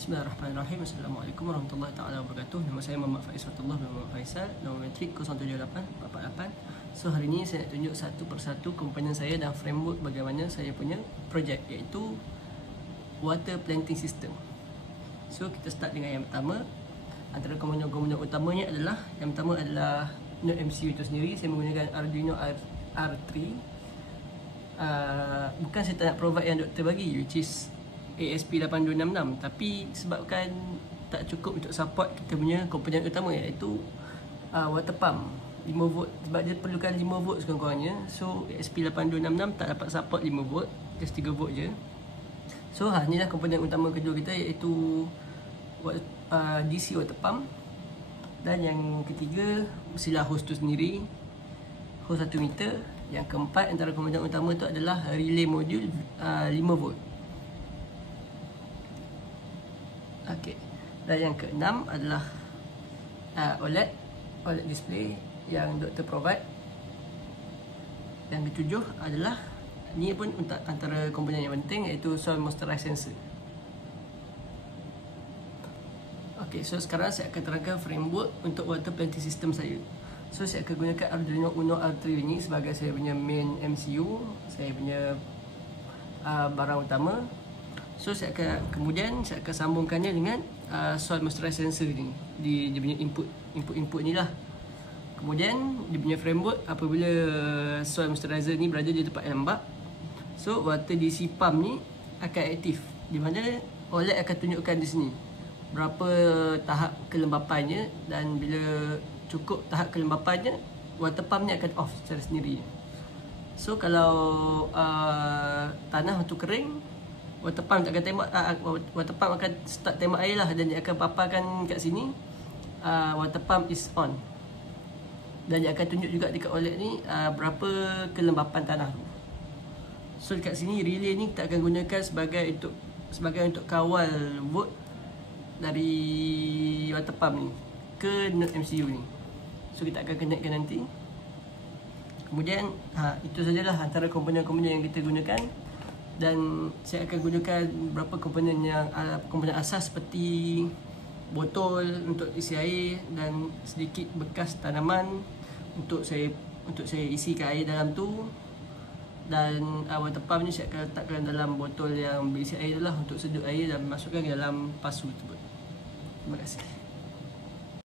Bismillahirrahmanirrahim. Assalamualaikum warahmatullahi taala wabarakatuh. Nama saya Muhammad Faiz Fatullah bin Muhammad Faisal. Nombor matrik 078-448. So hari ini saya nak tunjuk satu persatu komponen saya dan framework bagaimana saya punya projek, iaitu water planting system. So kita start dengan yang pertama. Antara komponen-komponen utamanya adalah, yang pertama adalah node MCU itu sendiri. Saya menggunakan Arduino R3. Bukan saya tak nak provide yang doktor bagi, which is ASP8266, tapi sebabkan tak cukup untuk support kita punya komponen utama, iaitu water pump 5V, sebab dia perlukan 5V sekurang-kurangnya. So ASP8266 tak dapat support 5V, just 3V je. So inilah komponen utama kedua kita, iaitu DC water pump. Dan yang ketiga mestilah hose tu sendiri, hose 1 meter. Yang keempat antara komponen utama tu adalah relay module 5V. Okey. Dan yang keenam adalah OLED display yang doktor provide. Yang ketujuh adalah, ni pun untuk antara komponen yang penting, iaitu soil moisturize sensor. Okey, so sekarang saya akan terangkan framework untuk water planting system saya. So saya akan gunakan Arduino Uno R3 ini sebagai saya punya main MCU, saya punya barang utama. So saya akan sambungkannya dengan soil moisturize sensor ni, dia punya input ni lah. Kemudian dia punya framework, apabila soil moisturizer ni berada di tempat yang lembap, so water DC pump ni akan aktif, di mana OLED akan tunjukkan di sini berapa tahap kelembapannya, dan bila cukup tahap kelembapannya, water pump ni akan off secara sendiri. So kalau tanah tu kering, water pump tak akan tembak, water pump akan start tembak air lah, dan dia akan paparkan kat sini water pump is on. Dan dia akan tunjuk juga dekat OLED ni berapa kelembapan tanah tu. So dekat sini relay ni kita akan gunakan sebagai untuk kawal volt dari water pump ni ke node MCU ni. So kita akan connectkan nanti. Kemudian itu sajalah antara komponen-komponen yang kita gunakan. Dan saya akan gunakan beberapa komponen komponen asas, seperti botol untuk isi air dan sedikit bekas tanaman untuk saya isikan air dalam tu. Dan water pump ni saya akan letakkan dalam botol yang berisi air tu lah, untuk sedut air dan masukkan ke dalam pasu tersebut. Terima kasih.